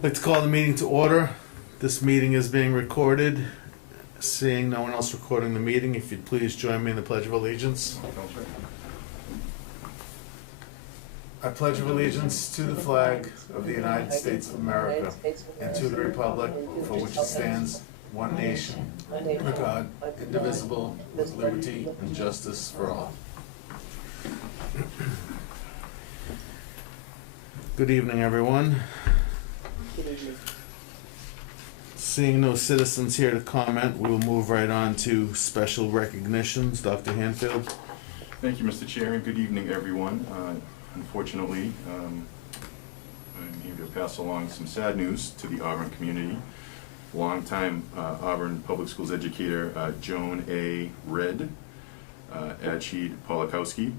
I'd like to call the meeting to order. This meeting is being recorded. Seeing no one else recording the meeting, if you'd please join me in the Pledge of Allegiance. I pledge of allegiance to the flag of the United States of America and to the republic for which it stands, one nation, under God, indivisible, with liberty and justice for all. Good evening, everyone. Seeing no citizens here to comment, we will move right on to special recognitions. Dr. Hanfield. Thank you, Mr. Chair, and good evening, everyone. Unfortunately, I'm here to pass along some sad news to the Auburn community. Longtime Auburn Public Schools educator Joan A. Red Adshid Polakowski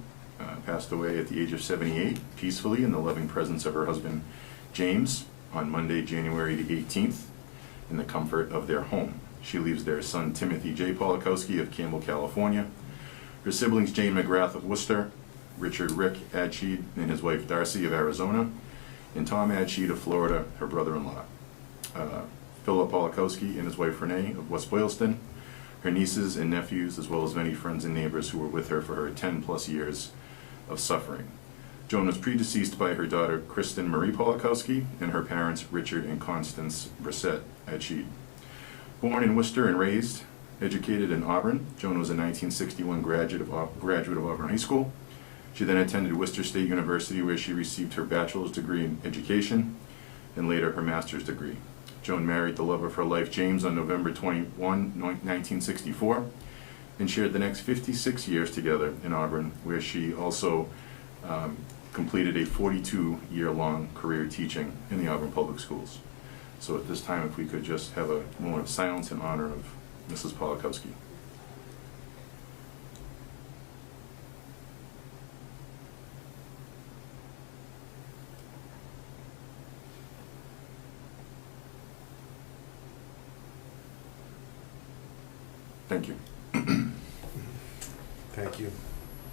passed away at the age of 78 peacefully in the loving presence of her husband James on Monday, January the 18th in the comfort of their home. She leaves their son Timothy J. Polakowski of Campbell, California, her siblings Jane McGrath of Worcester, Richard Rick Adshid and his wife Darcy of Arizona, and Tom Adshid of Florida, her brother-in-law. Philip Polakowski and his wife Renee of West Boylston, her nieces and nephews, as well as many friends and neighbors who were with her for her 10+ years of suffering. Joan was predeceased by her daughter Kristen Marie Polakowski and her parents Richard and Constance Brissett Adshid. Born in Worcester and raised, educated in Auburn, Joan was a 1961 graduate of Auburn High School. She then attended Worcester State University, where she received her bachelor's degree in education and later her master's degree. Joan married the love of her life, James, on November 21, 1964, and shared the next 56 years together in Auburn, where she also completed a 42-year-long career teaching in the Auburn Public Schools. So at this time, if we could just have a moment of silence in honor of Mrs. Polakowski. Thank you. Thank you.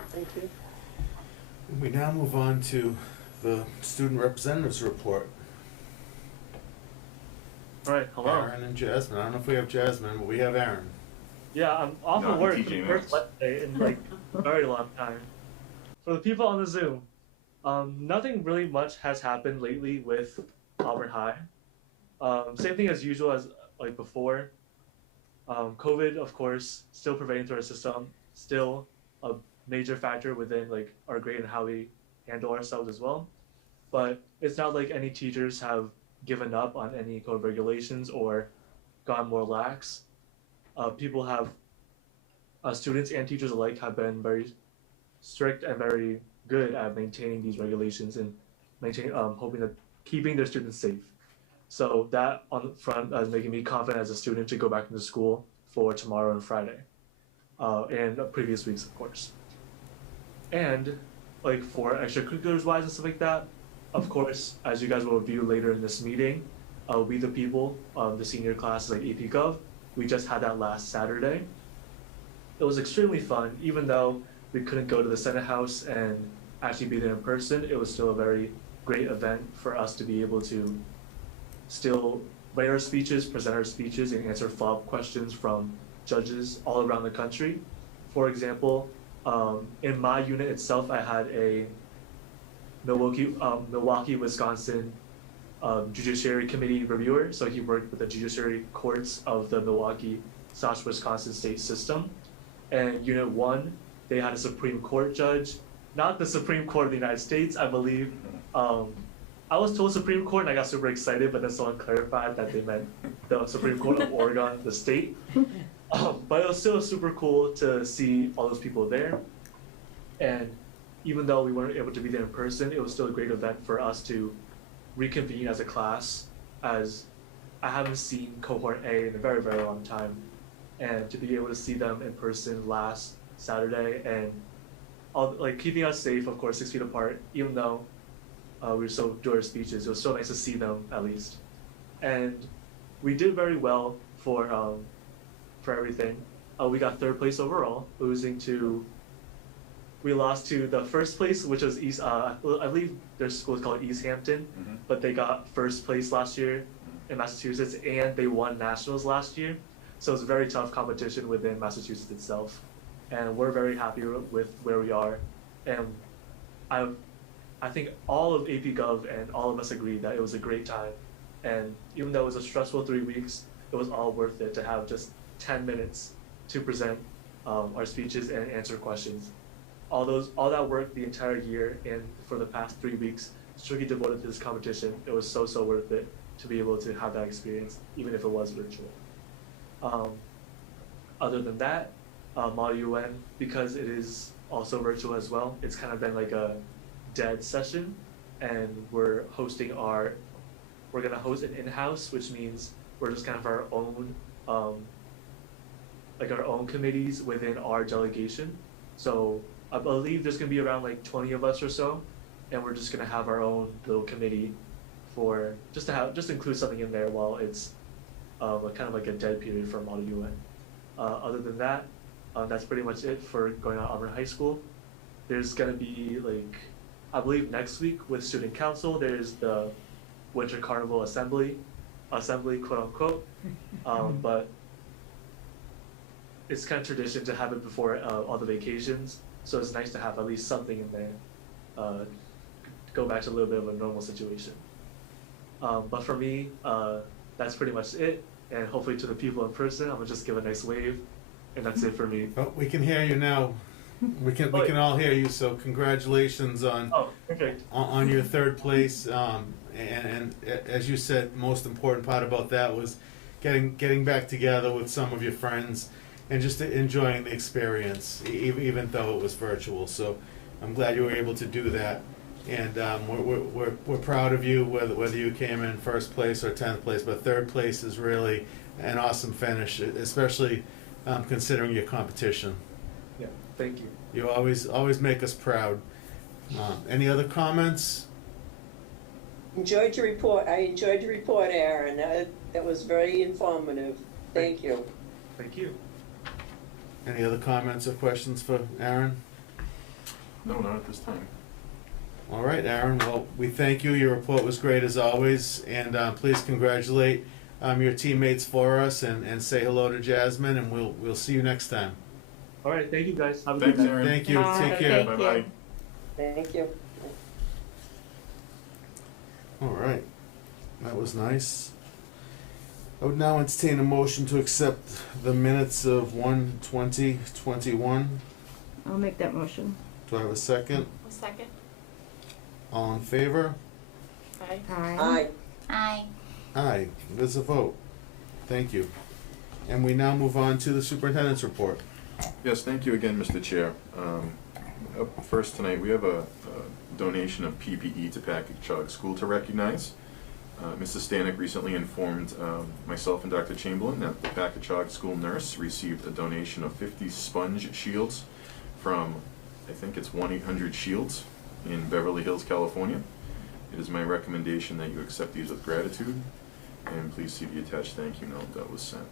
Thank you. We now move on to the student representatives report. All right, hello. Aaron and Jasmine. I don't know if we have Jasmine, but we have Aaron. Yeah, I'm off No, of work for TJ the first Maxx. Wednesday in like a very long time. For the people on the Zoom, nothing really much has happened lately with Auburn High. Same thing as usual as like before. COVID, of course, still pervading through our system, still a major factor within like our grade and how we handle ourselves as well. But it's not like any teachers have given up on any code regulations or gone more lax. People have, students and teachers alike have been very strict and very good at maintaining these regulations and hoping that keeping their students safe. So that on the front is making me confident as a student to go back into school for tomorrow and Friday, and previous weeks, of course. And like for extracurriculars wise and stuff like that, of course, as you guys will review later in this meeting, We the People, the senior classes like AP Gov, we just had that last Saturday. It was extremely fun, even though we couldn't go to the Senate House and actually be there in person. It was still a very great event for us to be able to still write our speeches, present our speeches, and answer follow-up questions from judges all around the country. For example, in my unit itself, I had a Milwaukee, Wisconsin Judiciary Committee reviewer. So he worked with the judiciary courts of the Milwaukee/Wisconsin state system. And Unit 1, they had a Supreme Court judge, not the Supreme Court of the United States, I believe. I was told Supreme Court and I got super excited, but then someone clarified that they meant the Supreme Court of Oregon, the state. But it was still super cool to see all those people there. And even though we weren't able to be there in person, it was still a great event for us to reconvene as a class, as I haven't seen cohort A in a very, very long time. And to be able to see them in person last Saturday and all, like keeping us safe, of course, 6 feet apart, even though we were so doing our speeches, it was so nice to see them at least. And we did very well for everything. We got third place overall, losing to we lost to the first place, which was East. I believe their school is called East Hampton, but they got first place last year in Massachusetts, and they won nationals last year. So it's a very tough competition within Massachusetts itself, and we're very happy with where we are. And I think all of AP Gov and all of us agreed that it was a great time. And even though it was a stressful 3 weeks, it was all worth it to have just 10 minutes to present our speeches and answer questions. All that work the entire year and for the past 3 weeks, strictly devoted to this competition, it was so worth it to be able to have that experience, even if it was virtual. Other than that, Model UN, because it is also virtual as well, it's kind of been like a dead session, and we're gonna host an in-house, which means we're just kind of our own, like our own committees within our delegation. So I believe there's gonna be around like 20 of us or so, and we're just gonna have our own little committee for just include something in there while it's kind of like a dead period for Model UN. Other than that, that's pretty much it for going on Auburn High School. There's gonna be like, I believe next week with Student Council, there's the Winter Carnival Assembly, quote unquote. But it's kind of tradition to have it before all the vacations, so it's nice to have at least something in there. Go back to a little bit of a normal situation. But for me, that's pretty much it. And hopefully to the people in person, I'm gonna just give a nice wave, and that's it for me. Oh, we can hear you now. We can all hear you, so congratulations on Oh, perfect. on your third place. And as you said, most important part about that was getting back together with some of your friends and just enjoying the experience, even though it was virtual. So I'm glad you were able to do that. And we're proud of you, whether you came in first place or 10th place, but third place is really an awesome finish, especially considering your competition. Yeah, thank you. You always make us proud. Any other comments? Enjoyed your report. I enjoyed your report, Aaron. That was very informative. Thank you. Thank you. Any other comments or questions for Aaron? No, not at this time. All right, Aaron. Well, we thank you. Your report was great as always, and please congratulate your teammates for us, and say hello to Jasmine, and we'll see you next time. All right, thank you guys. Have a Thanks, good night. Aaron. Thank you. Bye. Take care. Thank Bye-bye. you. Thank you. All right. That was nice. I would now entertain a motion to accept the minutes of 1/20/21. I'll make that motion. Do I have a second? A second. All in favor? Aye. Aye. Aye. Aye. There's a vote. Thank you. And we now move on to the superintendent's report. Yes, thank you again, Mr. Chair. Up first tonight, we have a donation of PPE to Packagug School to recognize. Mrs. Stanek recently informed myself and Dr. Chamberlain that the Packagug School nurse received a donation of 50 sponge shields from, I think it's 1-800-SHIELDS in Beverly Hills, California. It is my recommendation that you accept these with gratitude, and please see the attached thank you note that was sent.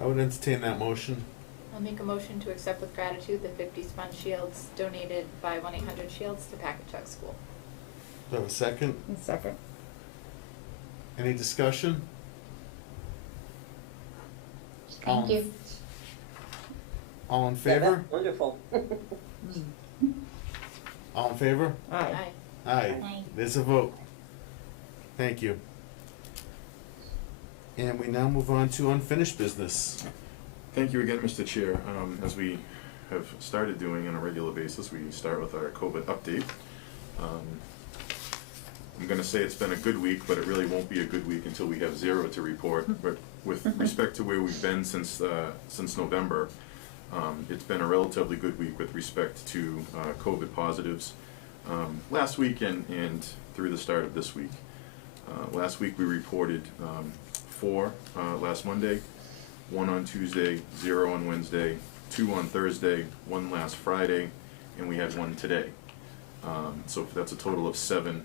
I would entertain that motion. I'll make a motion to accept with gratitude the 50 sponge shields donated by 1-800-SHIELDS to Packagug School. Do I have a second? A second. Any discussion? Thank you. All in Yeah, favor? that's wonderful. All in favor? Aye. Aye. Aye. There's a vote. Thank you. And we now move on to unfinished business. Thank you again, Mr. Chair. As we have started doing on a regular basis, we start with our COVID update. I'm gonna say it's been a good week, but it really won't be a good week until we have 0 to report. But with respect to where we've been since November, it's been a relatively good week with respect to COVID positives. Last week and through the start of this week. Last week we reported 4 last Monday, 1 on Tuesday, 0 on Wednesday, 2 on Thursday, 1 last Friday, and we had 1 today. So that's a total of 7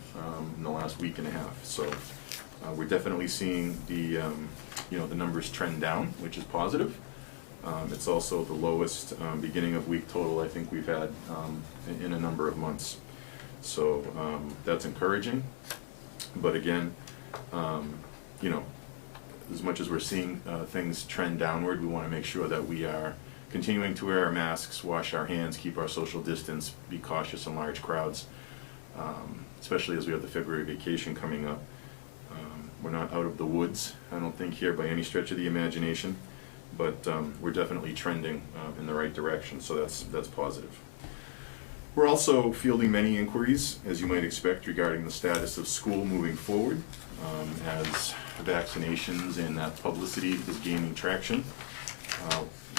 in the last week and a half. So we're definitely seeing the numbers trend down, which is positive. It's also the lowest beginning of week total I think we've had in a number of months. So that's encouraging. But again, you know, as much as we're seeing things trend downward, we want to make sure that we are continuing to wear our masks, wash our hands, keep our social distance, be cautious in large crowds, especially as we have the February vacation coming up. We're not out of the woods, I don't think, here by any stretch of the imagination, but we're definitely trending in the right direction, so that's positive. We're also fielding many inquiries, as you might expect, regarding the status of school moving forward, as vaccinations and that publicity is gaining traction.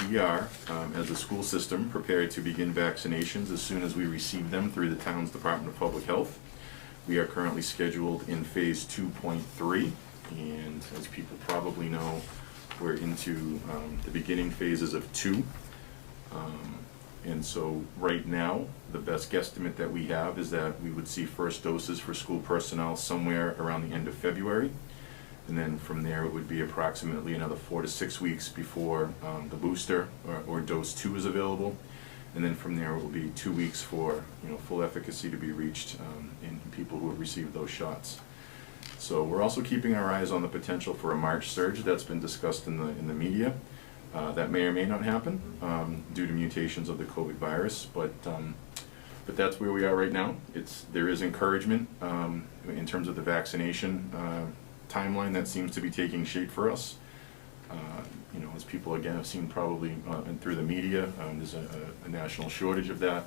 We are, as a school system, prepared to begin vaccinations as soon as we receive them through the town's Department of Public Health. We are currently scheduled in phase 2.3, and as people probably know, we're into the beginning phases of 2. And so right now, the best guesstimate that we have is that we would see first doses for school personnel somewhere around the end of February. And then from there, it would be approximately another 4 to 6 weeks before the booster or dose 2 is available. And then from there, it will be 2 weeks for full efficacy to be reached in people who have received those shots. So we're also keeping our eyes on the potential for a March surge that's been discussed in the media. That may or may not happen due to mutations of the COVID virus, but that's where we are right now. There is encouragement in terms of the vaccination timeline that seems to be taking shape for us. As people again have seen probably through the media, there's a national shortage of that,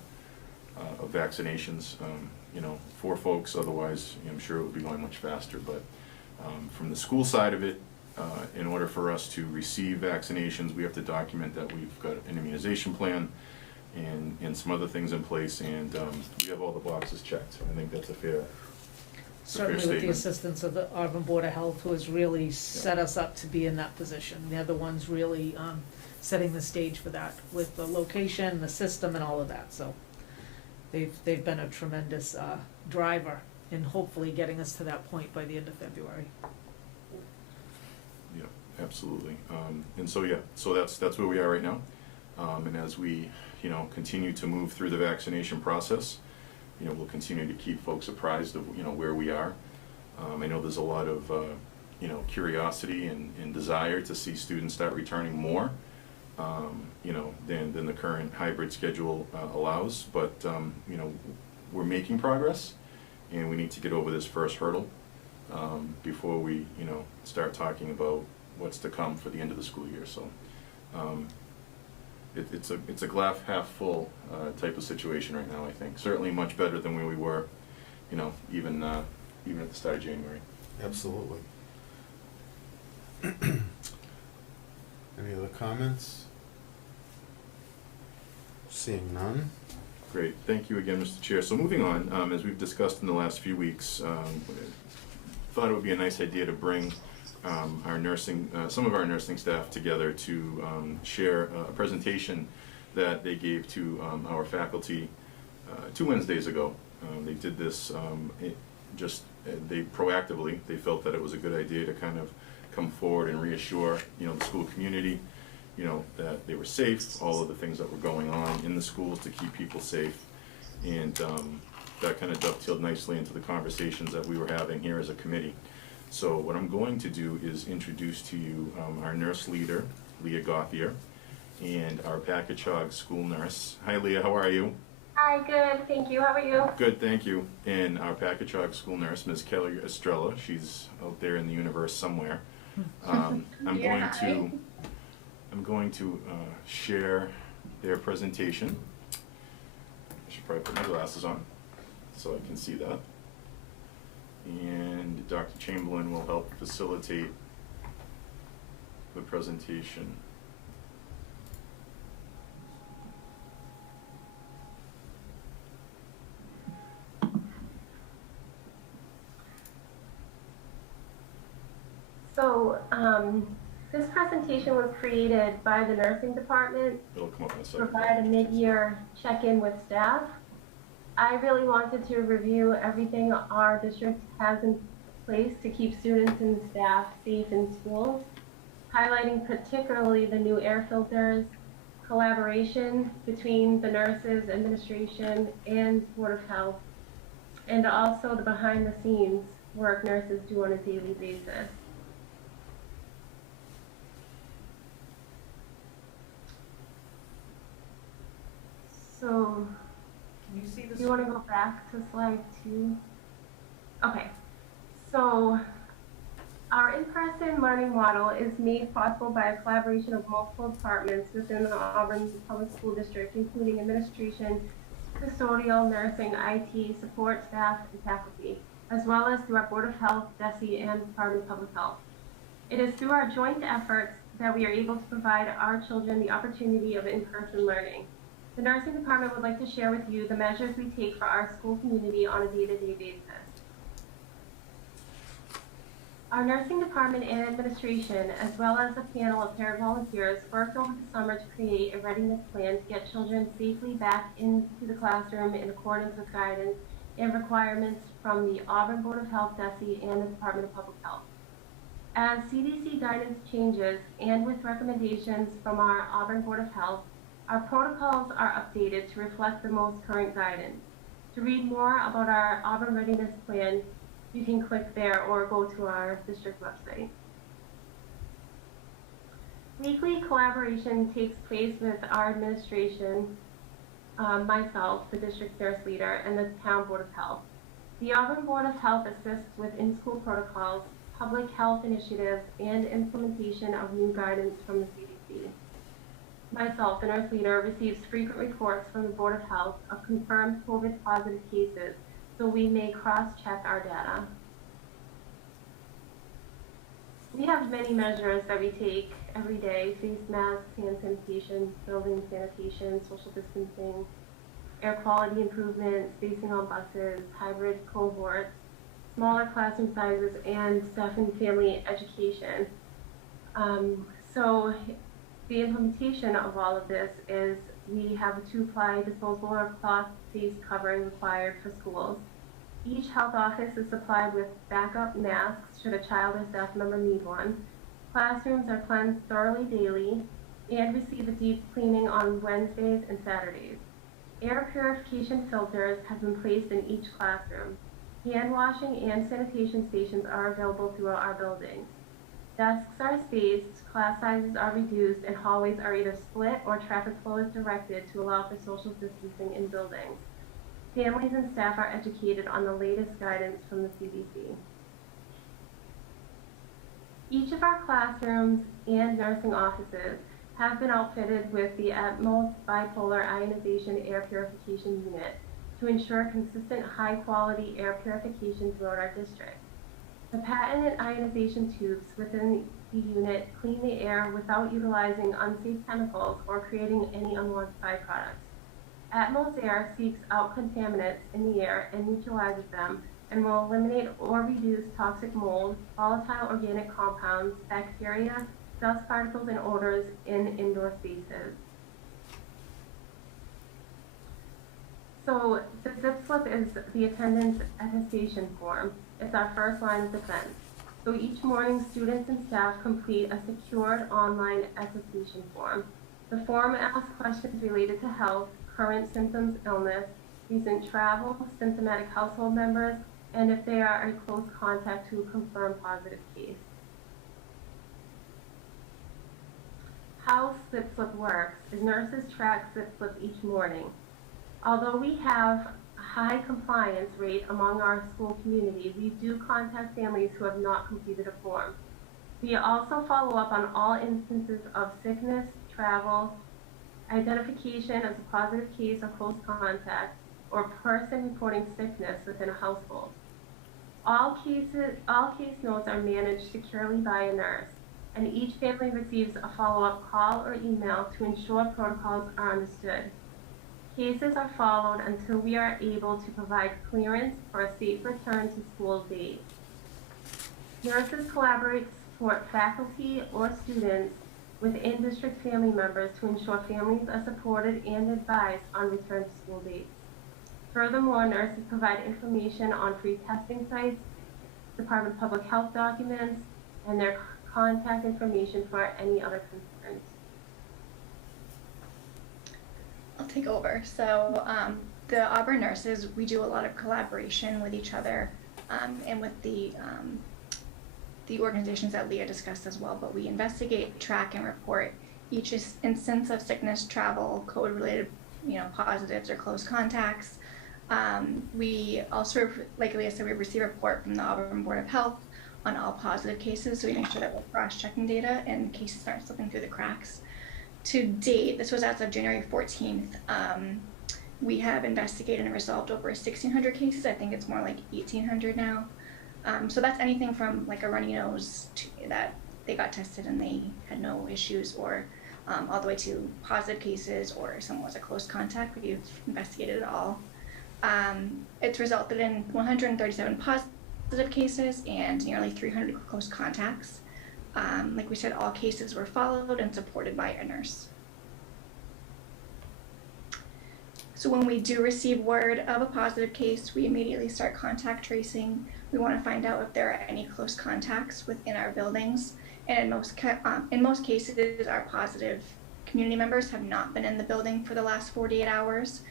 of vaccinations, for folks. Otherwise, I'm sure it would be going much faster. But from the school side of it, in order for us to receive vaccinations, we have to document that we've got an immunization plan and some other things in place, and we have all the boxes checked. I think that's a fair Certainly with the assistance of the Auburn Board of Health, who has really set us up to be in that position. They're the ones really setting the stage for that, with the location, the system, and all of that. So they've been a tremendous driver in hopefully getting us to that point by the end of February. Yeah, absolutely. And so that's where we are right now. And as we continue to move through the vaccination process, we'll continue to keep folks apprised of where we are. I know there's a lot of curiosity and desire to see students start returning more than the current hybrid schedule allows, but we're making progress, and we need to get over this first hurdle before we start talking about what's to come for the end of the school year. So it's a glass half full type of situation right now. I think certainly much better than where we were, even at the start of January. Absolutely. Any other comments? Seeing none. Great, thank you again, Mr. Chair. So moving on, as we've discussed in the last few weeks, thought it would be a nice idea to bring some of our nursing staff together to share a presentation that they gave to our faculty 2 Wednesdays ago. They did this proactively. They felt that it was a good idea to kind of come forward and reassure the school community that they were safe, all of the things that were going on in the schools to keep people safe, and that kind of dovetailed nicely into the conversations that we were having here as a committee. So what I'm going to do is introduce to you our nurse leader, Leah Gauthier, and our Packagug school nurse. Hi Leah, how are you? Hi, good, thank you. How are you? Good, thank you. And our Packagug school nurse, Ms. Kelly Estrella. She's out there in the universe somewhere. I'm going to share their presentation. I should probably put my glasses on so I can see that. And Dr. Chamberlain will help facilitate the presentation. So, this presentation was created by the nursing department It'll come up in a to second. provide a mid-year check-in with staff. I really wanted to review everything our district has in place to keep students and staff safe in schools. highlighting particularly the new air filters, collaboration between the nurses, administration, and Board of Health, and also the behind-the-scenes work nurses do on a daily basis. So, Can you see do this? you want to go back to slide 2? Okay, so our in-person learning model is made possible by a collaboration of multiple departments within the Auburn Public School District, including administration, custodial, nursing, IT, support staff, and faculty, as well as through our Board of Health, DESE, and Department of Public Health. It is through our joint efforts that we are able to provide our children the opportunity of in-person learning. The nursing department would like to share with you the measures we take for our school community on a day-to-day basis. Our nursing department and administration, as well as a panel of paravolunteers, worked over the summer to create a readiness plan to get children safely back into the classroom in accordance with guidance and requirements from the Auburn Board of Health, DESE, and the Department of Public Health. As CDC guidance changes and with recommendations from our Auburn Board of Health, our protocols are updated to reflect the most current guidance. To read more about our Auburn Readiness Plan, you can click there or go to our district website. Weekly collaboration takes place with our administration, myself, the district nurse leader, and the town Board of Health. The Auburn Board of Health assists with in-school protocols, public health initiatives, and implementation of new guidance from the CDC. Myself, the nurse leader, receives frequent reports from the Board of Health of confirmed COVID positive cases, so we may cross-check our data. We have many measures that we take every day: face masks, hand sanitation, building sanitation, social distancing, air quality improvement, spacing on buses, hybrid cohorts, smaller classroom sizes, and staff and family education. So the implementation of all of this is we have a 2-ply disposable or cloth face covering required for schools. Each health office is supplied with backup masks should a child or staff member need one. Classrooms are cleansed thoroughly daily and receive a deep cleaning on Wednesdays and Saturdays. Air purification filters have been placed in each classroom. Hand washing and sanitation stations are available throughout our buildings. Desks are spaced, class sizes are reduced, and hallways are either split or traffic flow is directed to allow for social distancing in buildings. Families and staff are educated on the latest guidance from the CDC. Each of our classrooms and nursing offices have been outfitted with the Atmos bipolar ionization air purification unit to ensure consistent high-quality air purification throughout our district. The patented ionization tubes within the unit clean the air without utilizing unsafe chemicals or creating any unwanted byproducts. Atmos Air seeks out contaminants in the air and neutralizes them, and will eliminate or reduce toxic mold, volatile organic compounds, bacteria, dust particles, and odors in indoor spaces. So the zip slip is the attendance attestation form. It's our first line of defense. So each morning, students and staff complete a secured online attestation form. The form asks questions related to health, current symptoms, illness, recent travel, symptomatic household members, and if they are a close contact to a confirmed positive case. How zip slip works is nurses track zip slip each morning. Although we have a high compliance rate among our school community, we do contact families who have not completed a form. We also follow up on all instances of sickness, travel, identification as a positive case or close contact, or person reporting sickness within a household. All case notes are managed securely by a nurse, and each family receives a follow-up call or email to ensure protocols are understood. Cases are followed until we are able to provide clearance for a safe return to school date. Nurses collaborate to support faculty or students with in-district family members to ensure families are supported and advised on return to school dates. Furthermore, nurses provide information on free testing sites, Department of Public Health documents, and their contact information for any other concerns. I'll take over. So the Auburn nurses, we do a lot of collaboration with each other and with the organizations that Leah discussed as well. But we investigate, track, and report each instance of sickness, travel, COVID-related, positives or close contacts. We also, like Leah said, we receive a report from the Auburn Board of Health on all positive cases, so we make sure that we're cross-checking data and cases aren't slipping through the cracks. To date, this was as of January 14th, we have investigated and resolved over 1,600 cases. I think it's more like 1,800 now. So that's anything from like a runny nose that they got tested and they had no issues, or all the way to positive cases, or someone was a close contact. We've investigated it all. It's resulted in 137 positive cases and nearly 300 close contacts. Like we said, all cases were followed and supported by a nurse. So when we do receive word of a positive case, we immediately start contact tracing. We want to find out if there are any close contacts within our buildings. And in most cases, our positive community members have not been in the building for the last 48 hours.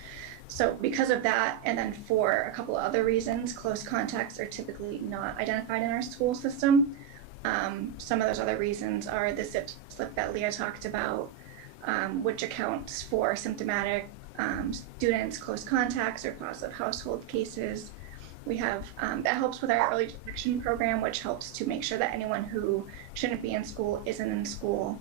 So because of that, and then for a couple of other reasons, close contacts are typically not identified in our school system. Some of those other reasons are the zip slip that Leah talked about, which accounts for symptomatic students, close contacts, or positive household cases. We have, that helps with our early detection program, which helps to make sure that anyone who shouldn't be in school isn't in school.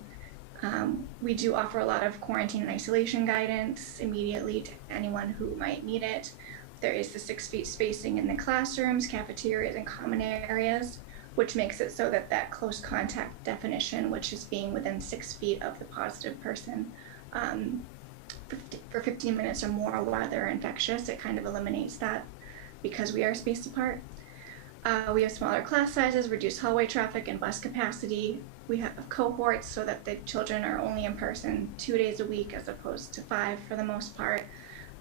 We do offer a lot of quarantine and isolation guidance immediately to anyone who might need it. There is the 6 feet spacing in the classrooms, cafeterias, and common areas, which makes it so that that close contact definition, which is being within 6 feet of the positive person for 15 minutes or more while they're infectious, it kind of eliminates that because we are spaced apart. We have smaller class sizes, reduced hallway traffic, and bus capacity. We have cohorts so that the children are only in person 2 days a week as opposed to 5 for the most part.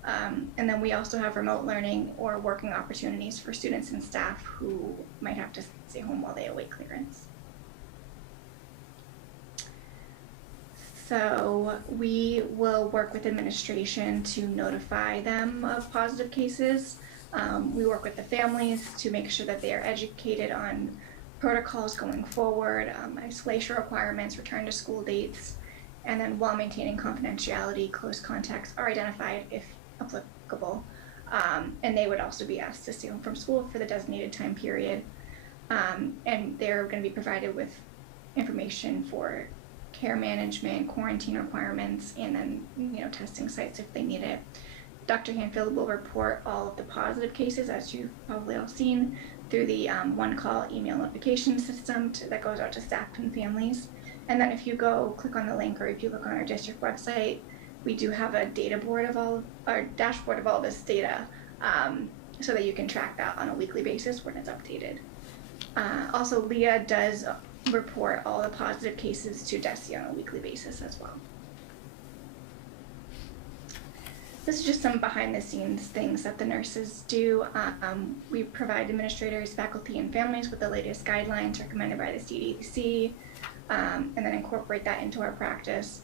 And then we also have remote learning or working opportunities for students and staff who might have to stay home while they await clearance. So we will work with administration to notify them of positive cases. We work with the families to make sure that they are educated on protocols going forward, isolation requirements, return to school dates, and then while maintaining confidentiality, close contacts are identified if applicable, and they would also be asked to stay home from school for the designated time period, and they're going to be provided with information for care management, quarantine requirements, and then testing sites if they need it. Dr. Hanfield will report all of the positive cases, as you've probably all seen, through the one-call email notification system that goes out to staff and families. And then if you go click on the link, or if you look on our district website, we do have a dashboard of all this data, so that you can track that on a weekly basis when it's updated. Also, Leah does report all the positive cases to DESE on a weekly basis as well. This is just some behind the scenes things that the nurses do. We provide administrators, faculty, and families with the latest guidelines recommended by the CDC, and then incorporate that into our practice.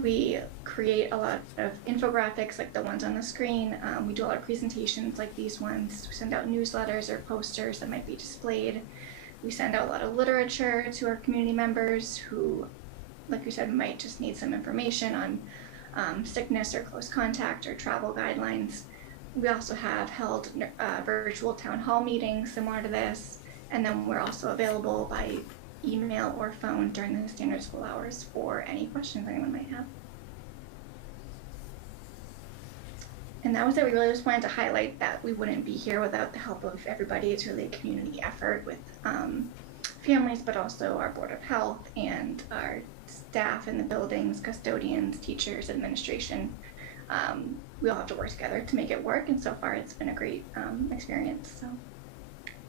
We create a lot of infographics like the ones on the screen. We do a lot of presentations like these ones. We send out newsletters or posters that might be displayed. We send out a lot of literature to our community members who, like we said, might just need some information on sickness or close contact or travel guidelines. We also have held virtual town hall meetings similar to this, and then we're also available by email or phone during the standard school hours for any questions anyone might have. And that was it. We really just wanted to highlight that we wouldn't be here without the help of everybody. It's really a community effort with families, but also our Board of Health and our staff in the buildings, custodians, teachers, administration. We all have to work together to make it work, and so far it's been a great experience. So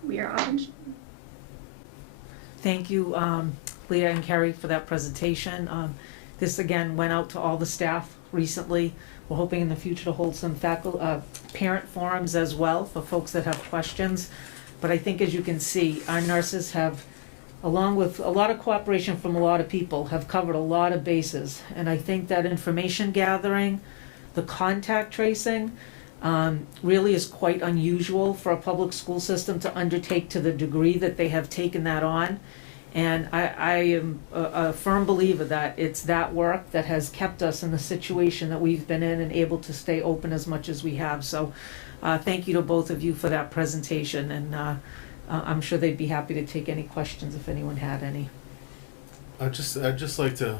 we are Auburn. Thank you, Leah and Carrie, for that presentation. This again went out to all the staff recently. We're hoping in the future to hold some parent forums as well for folks that have questions. But I think, as you can see, our nurses have along with a lot of cooperation from a lot of people, have covered a lot of bases. And I think that information gathering, the contact tracing, really is quite unusual for a public school system to undertake to the degree that they have taken that on. And I am a firm believer that it's that work that has kept us in the situation that we've been in and able to stay open as much as we have. So thank you to both of you for that presentation, and I'm sure they'd be happy to take any questions if anyone had any. I'd just like to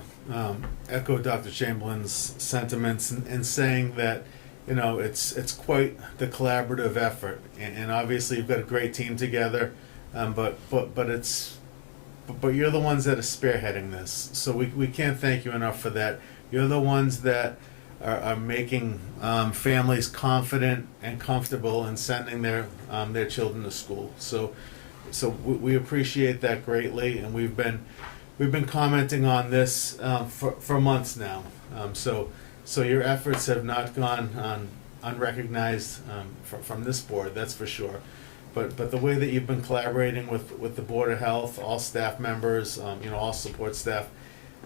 echo Dr. Chamberlain's sentiments in saying that, you know, it's quite the collaborative effort, and obviously you've got a great team together, but you're the ones that are spearheading this, so we can't thank you enough for that. You're the ones that are making families confident and comfortable in sending their children to school. So we appreciate that greatly, and we've been commenting on this for months now. So your efforts have not gone unrecognized from this board, that's for sure. But the way that you've been collaborating with the Board of Health, all staff members, all support staff,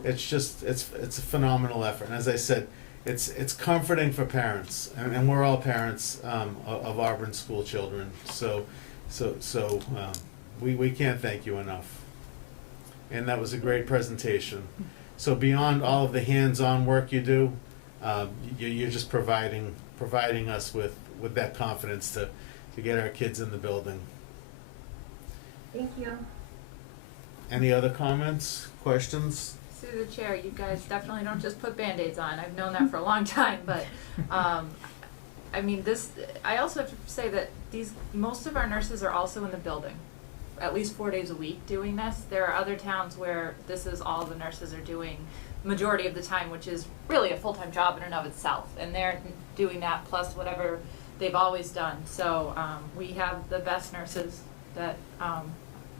it's a phenomenal effort. And as I said, it's comforting for parents, and we're all parents of Auburn school children. So we can't thank you enough. And that was a great presentation. So beyond all of the hands-on work you do, you're just providing us with that confidence to get our kids in the building. Thank you. Any other comments, questions? Through the chair, you guys definitely don't just put Band-Aids on. I've known that for a long time, but I mean, I also have to say that most of our nurses are also in the building, at least 4 days a week doing this. There are other towns where this is all the nurses are doing majority of the time, which is really a full-time job in and of itself, and they're doing that plus whatever they've always done. So we have the best nurses that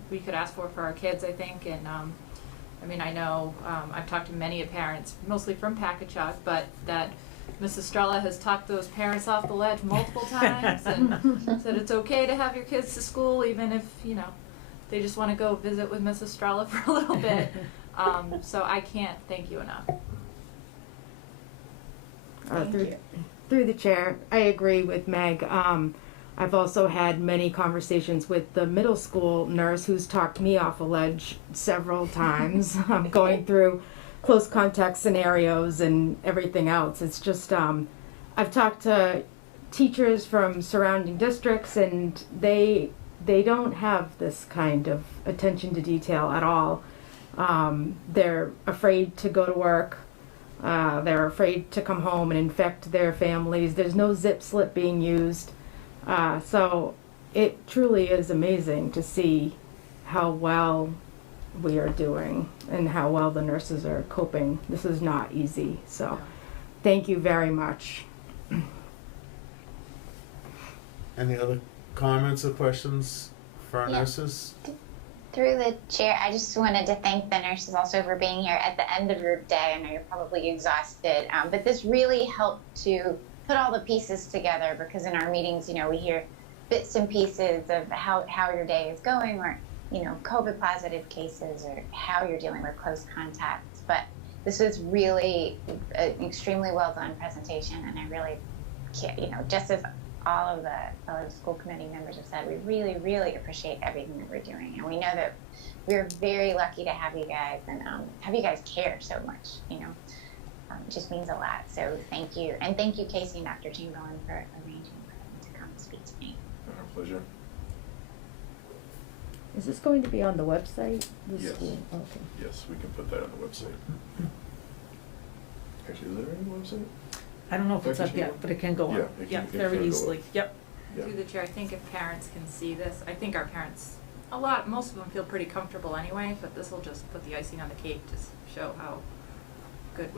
we could ask for our kids, I think. And I mean, I know I've talked to many parents, mostly from Packagug, but that Mrs. Strella has talked those parents off the ledge multiple times and said it's okay to have your kids to school, even if, they just want to go visit with Mrs. Strella for a little bit. So I can't thank you enough. Thank you. Through the chair, I agree with Meg. I've also had many conversations with the middle school nurse who's talked me off a ledge several times, going through close contact scenarios and everything else. It's just, I've talked to teachers from surrounding districts, and they don't have this kind of attention to detail at all. They're afraid to go to work. They're afraid to come home and infect their families. There's no zip slip being used. So it truly is amazing to see how well we are doing and how well the nurses are coping. This is not easy. So thank you very much. Any other comments or questions for our nurses? Through the chair, I just wanted to thank the nurses also for being here at the end of your day. I know you're probably exhausted, but this really helped to put all the pieces together, because in our meetings, we hear bits and pieces of how your day is going, or, COVID positive cases, or how you're dealing with close contacts. But this was really an extremely well done presentation, and I really can't, just as all of the fellow school committee members have said, we really, really appreciate everything that we're doing. And we know that we're very lucky to have you guys, and have you guys care so much, it just means a lot. So thank you. And thank you, Casey and Dr. Chamberlain, for arranging for them to come and speak to me. Our pleasure. Is this going to be on the website? The Yes. school? Okay. Yes, we can put that on the website. Actually, is there any website? I don't know if it's Dr. up yet, Chamberlain? but it can go Yeah, up. it Yeah, can very go up. easily. Yep. Yeah. Through the chair, I think if parents can see this, I think our parents, most of them feel pretty comfortable anyway, but this will just put the icing on the cake to show how good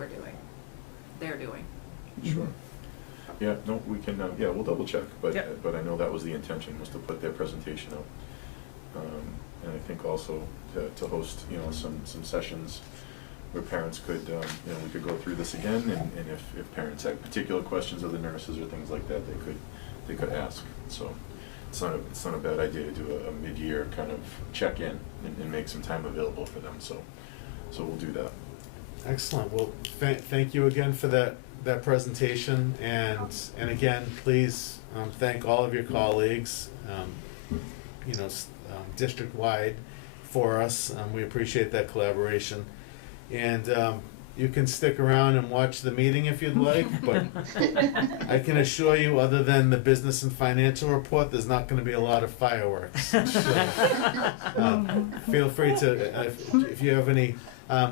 they're doing. Sure. Yeah, no, we can, we'll double check, but Yep. but I know that was the intention, was to put their presentation up. And I think also to host, some sessions where parents could, we could go through this again, and if parents had particular questions of the nurses or things like that, they could ask. So it's not a bad idea to do a mid-year kind of check-in and make some time available for them. So we'll do that. Excellent. Well, thank you again for that presentation, and again, please thank all of your colleagues, district-wide for us. We appreciate that collaboration, and you can stick around and watch the meeting if you'd like, but I can assure you, other than the business and financial report, there's not going to be a lot of fireworks. So, feel free to, if you have any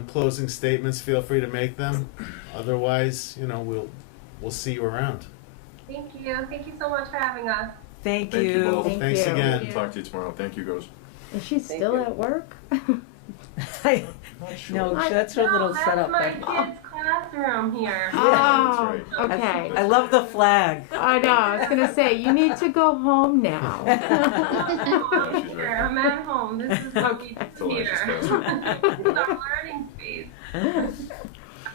closing statements, feel free to make them. Otherwise, we'll see you around. Thank you. Thank you so much for having us. Thank Thank you both. Thanks you. again. We'll talk to you tomorrow. Thank you, guys. Is she still at work? Not sure. No, that's her little that's setup. my there. kid's classroom here. Oh, that's right. okay. I love the flag. I know, I was gonna say, you need to go home now. I'm she's here. right. I'm at home. This is what we It's a do licentious here. classroom. This is our learning space.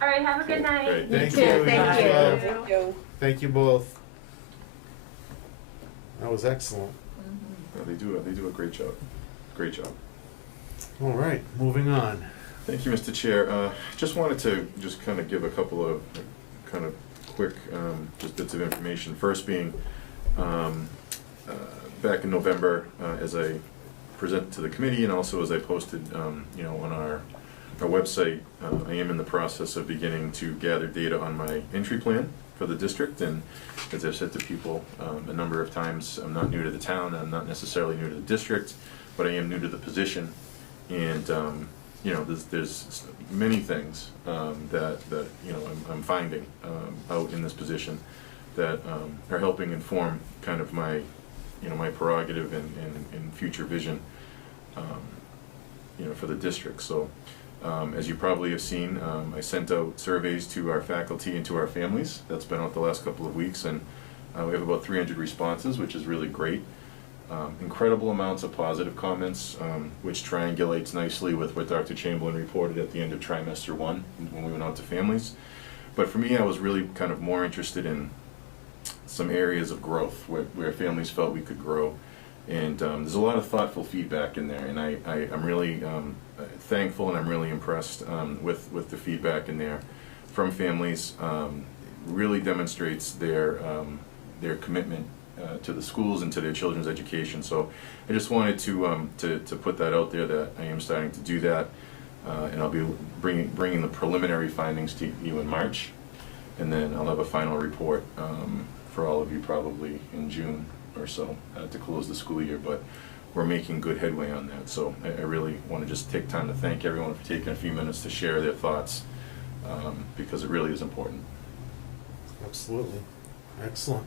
All right, have a good night. Great. You Thank too. you. Thank You you. as well. Thank you. Thank you both. That was excellent. No, they do a great job. Great job. All right, moving on. Thank you, Mr. Chair. Just wanted to just kind of give a couple of kind of quick just bits of information. First being, back in November, as I presented to the committee and also as I posted, on our website, I am in the process of beginning to gather data on my entry plan for the district. And as I've said to people a number of times, I'm not new to the town. I'm not necessarily new to the district, but I am new to the position. And there's many things that I'm finding out in this position that are helping inform kind of my my prerogative and future vision for the district. So as you probably have seen, I sent out surveys to our faculty and to our families. That's been out the last couple of weeks, and we have about 300 responses, which is really great. Incredible amounts of positive comments, which triangulates nicely with what Dr. Chamberlain reported at the end of trimester 1 when we went out to families. But for me, I was really kind of more interested in some areas of growth where families felt we could grow. And there's a lot of thoughtful feedback in there, and I'm really thankful and I'm really impressed with the feedback in there from families. Really demonstrates their commitment to the schools and to their children's education. So I just wanted to put that out there, that I am starting to do that, and I'll be bringing the preliminary findings to you in March, and then I'll have a final report for all of you probably in June or so to close the school year. But we're making good headway on that. So I really want to just take time to thank everyone for taking a few minutes to share their thoughts, because it really is important. Absolutely. Excellent.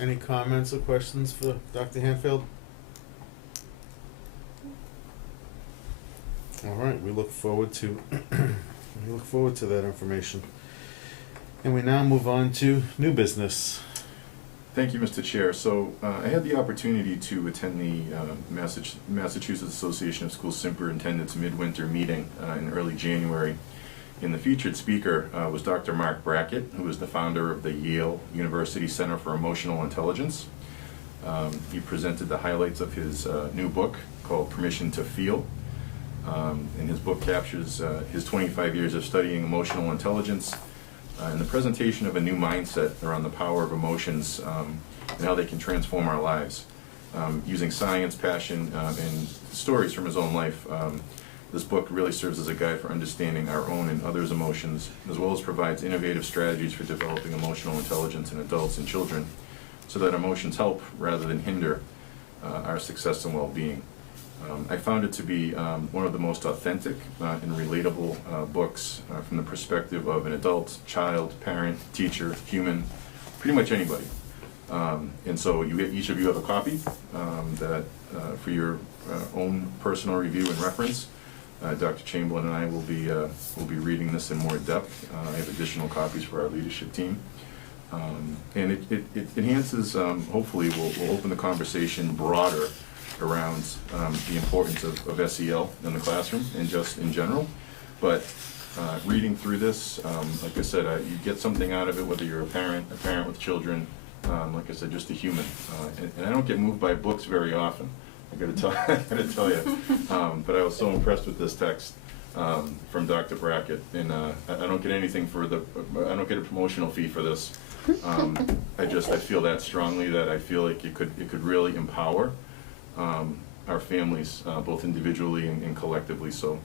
Any comments or questions for Dr. Hanfield? All right, we look forward to that information. And we now move on to new business. Thank you, Mr. Chair. So I had the opportunity to attend the Massachusetts Association of School Superintendents Midwinter meeting in early January. And the featured speaker was Dr. Mark Brackett, who is the founder of the Yale University Center for Emotional Intelligence. He presented the highlights of his new book called Permission to Feel. And his book captures his 25 years of studying emotional intelligence and the presentation of a new mindset around the power of emotions and how they can transform our lives. Using science, passion, and stories from his own life, this book really serves as a guide for understanding our own and others' emotions, as well as provides innovative strategies for developing emotional intelligence in adults and children, so that emotions help rather than hinder our success and well-being. I found it to be one of the most authentic and relatable books from the perspective of an adult, child, parent, teacher, human, pretty much anybody. And so each of you have a copy that for your own personal review and reference. Dr. Chamberlain and I will be reading this in more depth. I have additional copies for our leadership team. And it enhances, hopefully will open the conversation broader around the importance of SEL in the classroom and just in general. But reading through this, like I said, you get something out of it, whether you're a parent with children, Like I said, just a human. And I don't get moved by books very often, I gotta tell you. But I was so impressed with this text from Dr. Brackett, and I don't get anything I don't get a promotional fee for this. I feel that strongly, that I feel like it could really empower our families, both individually and collectively. So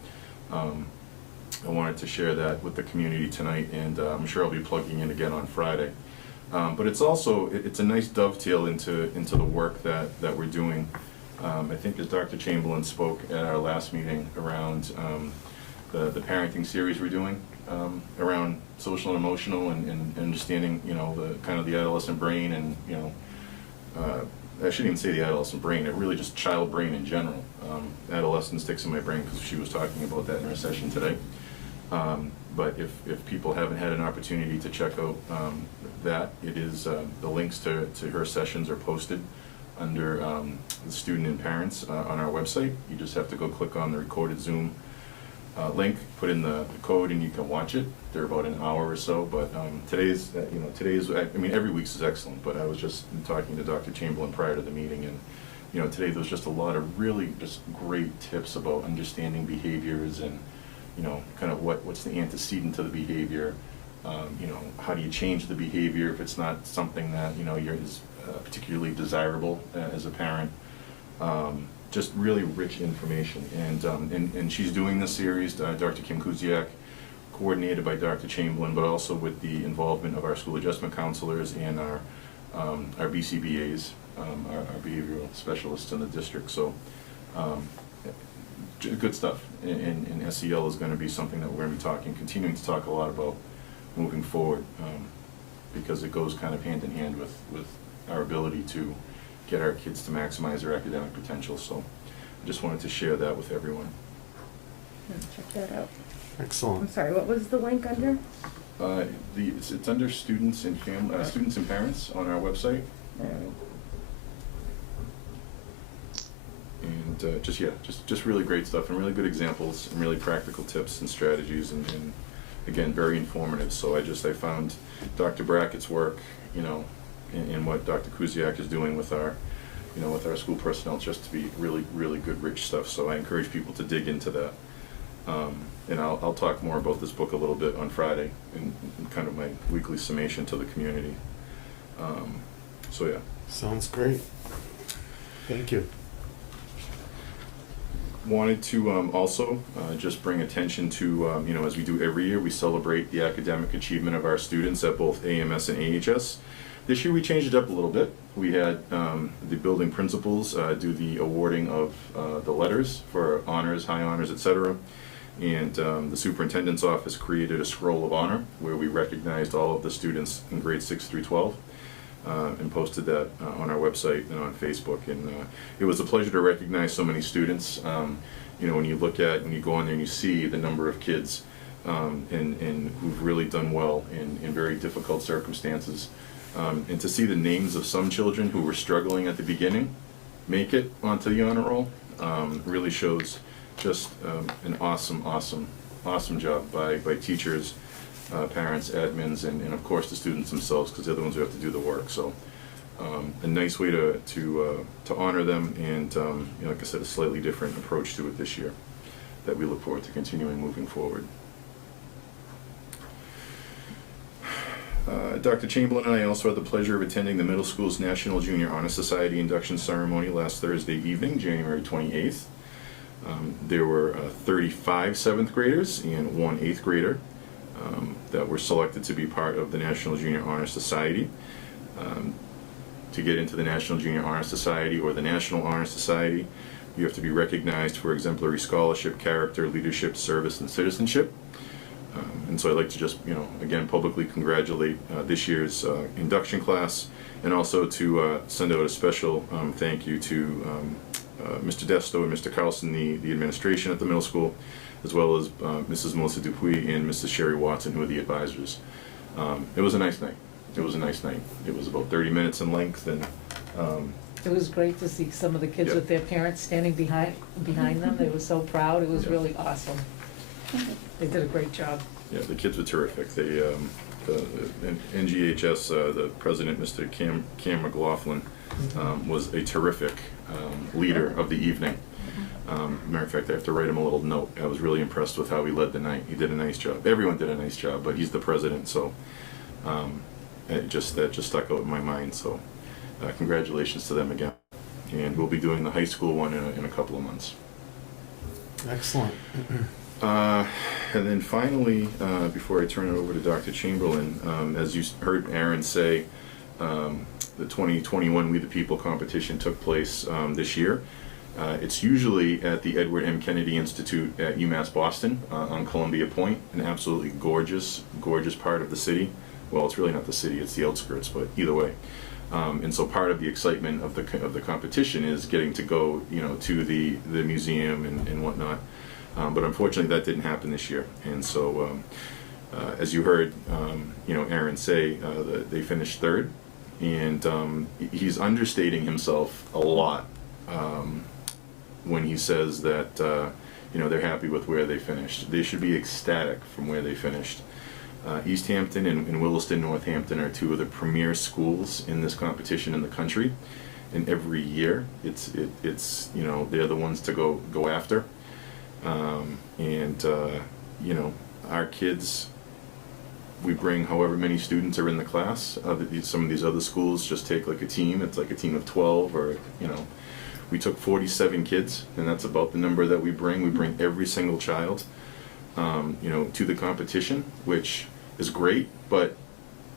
I wanted to share that with the community tonight, and I'm sure I'll be plugging in again on Friday. But it's also, it's a nice dovetail into the work that we're doing. I think as Dr. Chamberlain spoke at our last meeting around the parenting series we're doing, around social and emotional and understanding, the kind of the adolescent brain, and, I shouldn't even say the adolescent brain, it really just child brain in general. Adolescence sticks in my brain because she was talking about that in her session today. But if people haven't had an opportunity to check out that, it is the links to her sessions are posted under the student and parents on our website. You just have to go click on the recorded Zoom link, put in the code, and you can watch it. They're about an hour or so, but today's, every week's is excellent, but I was just talking to Dr. Chamberlain prior to the meeting, and today there was just a lot of really just great tips about understanding behaviors, and kind of what's the antecedent to the behavior. How do you change the behavior if it's not something that is particularly desirable as a parent. Just really rich information, and she's doing this series, Dr. Kim Kuziak, coordinated by Dr. Chamberlain, but also with the involvement of our school adjustment counselors and our BCBAs, our behavioral specialists in the district. So good stuff, and SEL is going to be something that we're going to be continuing to talk a lot about moving forward, because it goes kind of hand in hand with our ability to get our kids to maximize their academic potential. So I just wanted to share that with everyone. Check that out. Excellent. I'm sorry, what was the link under? It's under students and students and parents on our website. And just really great stuff, and really good examples, and really practical tips and strategies, and again, very informative. So I found Dr. Brackett's work, and what Dr. Kuziak is doing with our school personnel, just to be really, really good, rich stuff. So I encourage people to dig into that. And I'll talk more about this book a little bit on Friday, in kind of my weekly summation to the community. So yeah. Sounds great. Thank you. Wanted to also just bring attention to, as we do every year, we celebrate the academic achievement of our students at both AMS and AHS. This year we changed it up a little bit. We had the building principals do the awarding of the letters for honors, high honors, etc. And the superintendent's office created a scroll of honor where we recognized all of the students in grades 6 through 12. And posted that on our website and on Facebook, and it was a pleasure to recognize so many students. When you go on there and you see the number of kids and who've really done well in very difficult circumstances, and to see the names of some children who were struggling at the beginning make it onto the honor roll really shows just an awesome job by teachers, parents, admins, and of course the students themselves, because they're the ones who have to do the work. So a nice way to honor them, and like I said, a slightly different approach to it this year that we look forward to continuing moving forward. Dr. Chamberlain and I also had the pleasure of attending the middle school's National Junior Honor Society induction ceremony last Thursday evening, January 28th. There were 35 7th graders and 1 8th grader that were selected to be part of the National Junior Honor Society. To get into the National Junior Honor Society or the National Honor Society, you have to be recognized for exemplary scholarship, character, leadership, service, and citizenship. And so I'd like to just, again, publicly congratulate this year's induction class, and also to send out a special thank you to Mr. Desto and Mr. Carlson, the administration at the middle school, as well as Mrs. Melissa Dupuy and Mrs. Sherry Watson, who are the advisors. It was a nice night. It was about 30 minutes in length, and it was great to see some of the kids with their parents standing behind them. They were so proud. It was really awesome. They did a great job. Yeah, the kids were terrific. They NGHS, the president, Mr. Cam McLaughlin, was a terrific leader of the evening. Matter of fact, I have to write him a little note. I was really impressed with how he led the night. He did a nice job. Everyone did a nice job, but he's the president, so that just stuck out in my mind. So congratulations to them again. And we'll be doing the high school one in a couple of months. Excellent. And then finally, before I turn it over to Dr. Chamberlain, as you heard Aaron say, the 2021 We the People competition took place this year. It's usually at the Edward M. Kennedy Institute at UMass Boston on Columbia Point, an absolutely gorgeous part of the city. Well, it's really not the city, it's the outskirts, but either way. And so part of the excitement of the competition is getting to go, to the museum and whatnot. But unfortunately, that didn't happen this year. And so, as you heard, Aaron say, they finished third, and he's understating himself a lot when he says that they're happy with where they finished. They should be ecstatic from where they finished. East Hampton and Williston Northampton are two of the premier schools in this competition in the country, and every year it's they're the ones to go after. Our kids, we bring however many students are in the class. Some of these other schools just take like a team. It's like a team of 12, or we took 47 kids, and that's about the number that we bring. We bring every single child, to the competition, which is great, but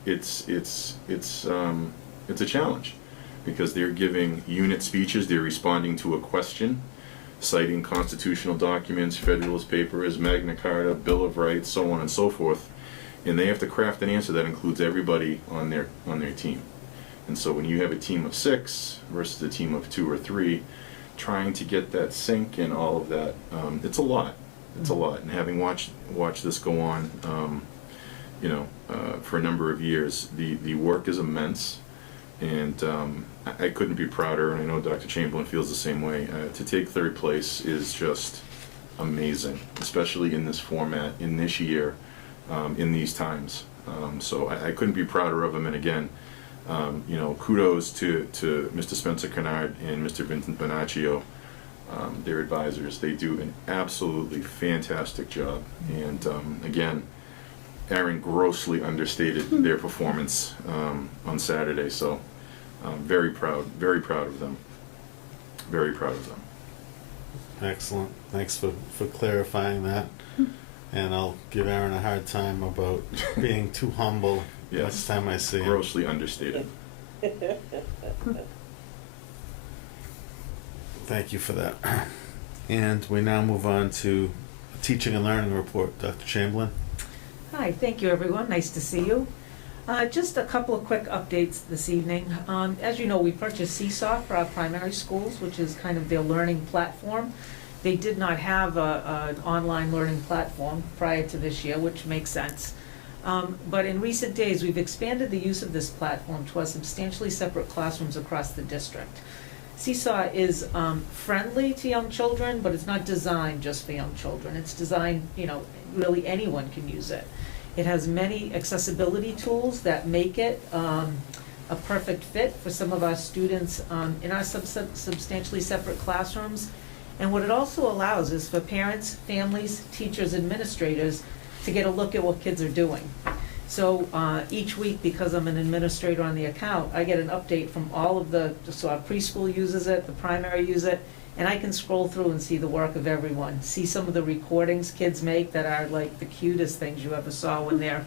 it's a challenge because they're giving unit speeches. They're responding to a question, citing constitutional documents, Federalist Papers, Magna Carta, Bill of Rights, so on and so forth, and they have to craft an answer that includes everybody on their team. And so when you have a team of 6 versus a team of 2 or 3, trying to get that sync and all of that, it's a lot. It's a lot. And having watched this go on, for a number of years, the work is immense, and I couldn't be prouder, and I know Dr. Chamberlain feels the same way. To take third place is just amazing, especially in this format, in this year, in these times. So I couldn't be prouder of him, and again, kudos to Mr. Spencer Kennard and Mr. Vincent Bonaccio, their advisors. They do an absolutely fantastic job, and again, Aaron grossly understated their performance on Saturday, so very proud of them. Very proud of them. Excellent. Thanks for clarifying that. And I'll give Aaron a hard time about being too humble next time I see him. Grossly understated. Thank you for that. And we now move on to a teaching and learning report. Dr. Chamberlain. Hi, thank you everyone, nice to see you. Just a couple of quick updates this evening. As you know, we purchased Seesaw for our primary schools, which is kind of their learning platform. They did not have an online learning platform prior to this year, which makes sense. But in recent days, we've expanded the use of this platform to our substantially separate classrooms across the district. Seesaw is friendly to young children, but it's not designed just for young children. It's designed, really anyone can use it. It has many accessibility tools that make it a perfect fit for some of our students in our substantially separate classrooms. And what it also allows is for parents, families, teachers, administrators to get a look at what kids are doing. So each week, because I'm an administrator on the account, I get an update from all of so our preschool uses it, the primary use it, and I can scroll through and see the work of everyone, see some of the recordings kids make that are like the cutest things you ever saw when they're,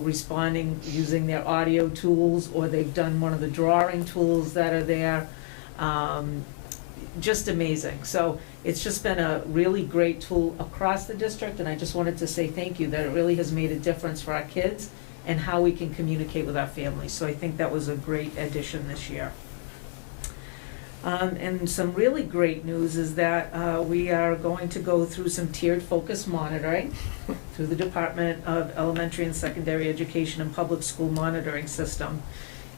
responding using their audio tools, or they've done one of the drawing tools that are there. Just amazing. So it's just been a really great tool across the district, and I just wanted to say thank you that it really has made a difference for our kids and how we can communicate with our families. So I think that was a great addition this year. And some really great news is that we are going to go through some tiered focus monitoring through the Department of Elementary and Secondary Education and Public School Monitoring System.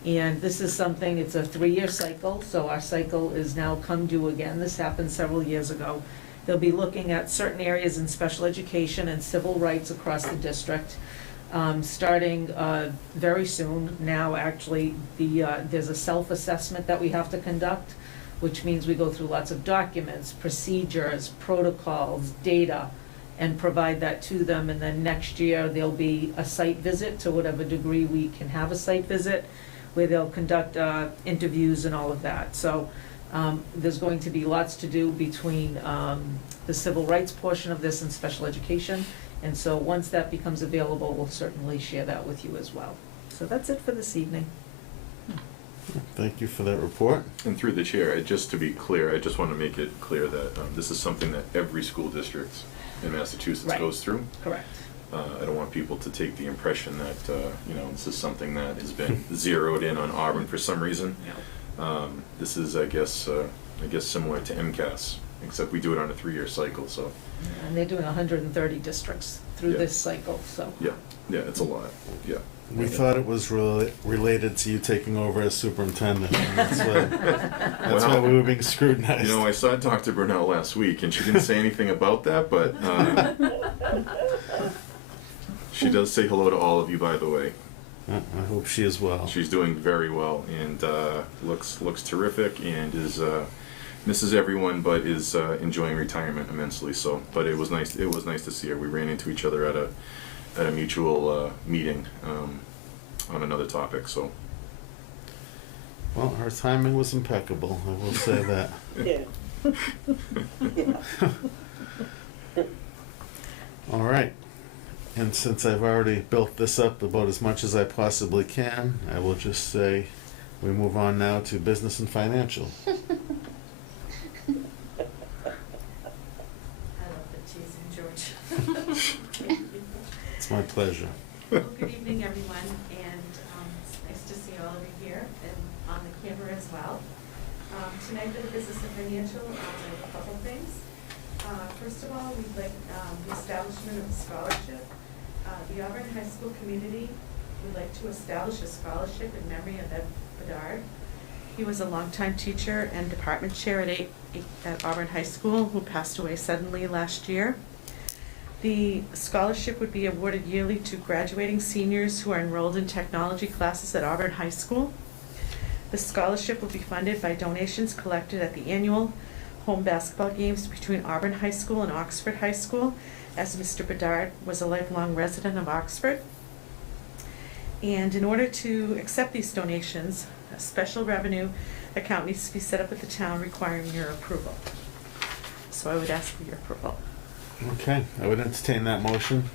And this is something, it's a 3-year cycle, so our cycle is now come due again. This happened several years ago. They'll be looking at certain areas in special education and civil rights across the district. Starting very soon, now actually, there's a self-assessment that we have to conduct, which means we go through lots of documents, procedures, protocols, data, and provide that to them, and then next year, there'll be a site visit, to whatever degree we can have a site visit, where they'll conduct interviews and all of that. So there's going to be lots to do between the civil rights portion of this and special education. And so once that becomes available, we'll certainly share that with you as well. So that's it for this evening. Thank you for that report. And through the chair, just to be clear, I just want to make it clear that this is something that every school district in Massachusetts Right. goes through. Correct. I don't want people to take the impression that, this is something that has been zeroed in on Auburn for some reason. This is, I guess, similar to MCAS, except we do it on a 3-year cycle, so. And they're doing 130 districts through Yeah. this cycle, so. Yeah, it's a lot, yeah. We thought it was related to you taking over as superintendent. And that's why we were being scrutinized. I saw Dr. Burnell last week, and she didn't say anything about that, but she does say hello to all of you, by the way. I hope she is well. She's doing very well, and looks terrific, and is misses everyone, but is enjoying retirement immensely. So, but it was nice. It was nice to see her. We ran into each other at a mutual meeting on another topic. So. Well, her timing was impeccable. I will say that. Yeah. Yeah. All right. And since I've already built this up about as much as I possibly can, I will just say we move on now to business and financial. I love the teasing, George. It's my pleasure. Well, good evening, everyone, and it's nice to see all of you here and on the camera as well. Tonight for the business and financial, a couple things. First of all, we'd like the establishment of a scholarship. The Auburn High School community would like to establish a scholarship in memory of Ed Bedard. He was a longtime teacher and department chair at Auburn High School, who passed away suddenly last year. The scholarship would be awarded yearly to graduating seniors who are enrolled in technology classes at Auburn High School. The scholarship will be funded by donations collected at the annual home basketball games between Auburn High School and Oxford High School, as Mr. Bedard was a lifelong resident of Oxford. And in order to accept these donations, a special revenue account needs to be set up at the town requiring your approval. So I would ask for your approval. Okay, I would entertain that motion.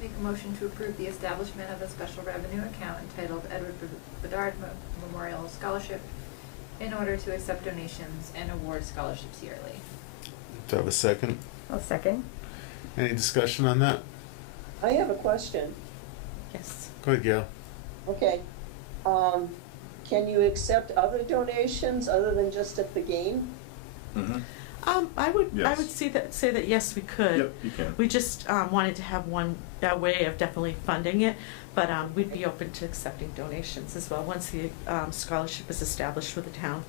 Make a motion to approve the establishment of a special revenue account entitled Edward Bedard Memorial Scholarship in order to accept donations and award scholarships yearly. Do I have a second? I'll second. Any discussion on that? I have a question. Yes. Go ahead, Gail. Okay. Can you accept other donations other than just at the game? Mm-hmm. I would Yes. say that yes, we could. Yep, you can. We just wanted to have one way of definitely funding it, but we'd be open to accepting donations as well once the scholarship is established for the town.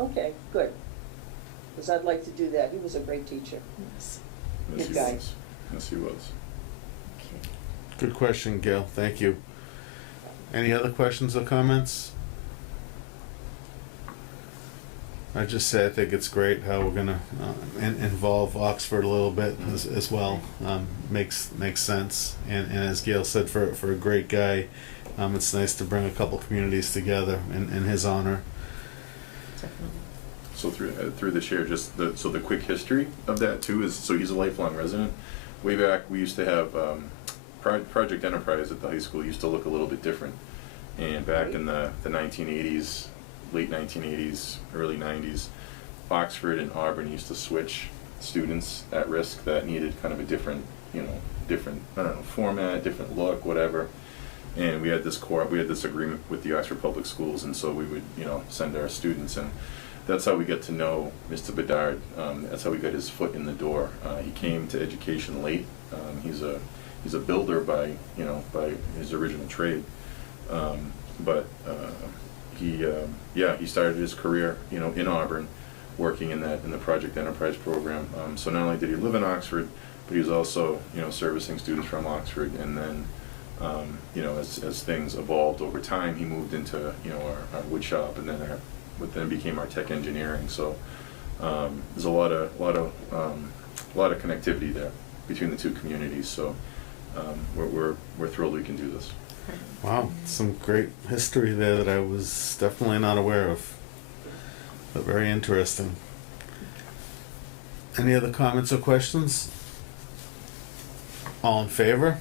Okay, good. Because I'd like to do that. He was a great teacher. Yes. Yes, he Good guy. was. Yes, he was. Okay. Good question, Gail. Thank you. Any other questions or comments? I just say I think it's great how we're gonna involve Oxford a little bit as well. Makes sense. And as Gail said, for a great guy, it's nice to bring a couple communities together in his honor. Definitely. So through the chair, just the quick history of that too is, so he's a lifelong resident. Way back, we used to have Project Enterprise at the high school used to look a little bit different. And back in the 1980s, late 1980s, early 90s, Oxford and Auburn used to switch students at risk that needed kind of a different format, different look, whatever. And we had this agreement with the Oxford Public Schools, and so we would, send our students, and that's how we get to know Mr. Bedard. That's how we got his foot in the door. He came to education late. He's a builder by his original trade, but he started his career in Auburn, working in the Project Enterprise program. So not only did he live in Oxford, but he was also, you know, servicing students from Oxford, and then, you know, as things evolved over time, he moved into, you know, our wood shop, and then what then became our tech engineering. So there's a lot of connectivity there between the two communities. So we're thrilled we can do this. Wow, some great history there that I was definitely not aware of. But very interesting. Any other comments or questions? All in favor?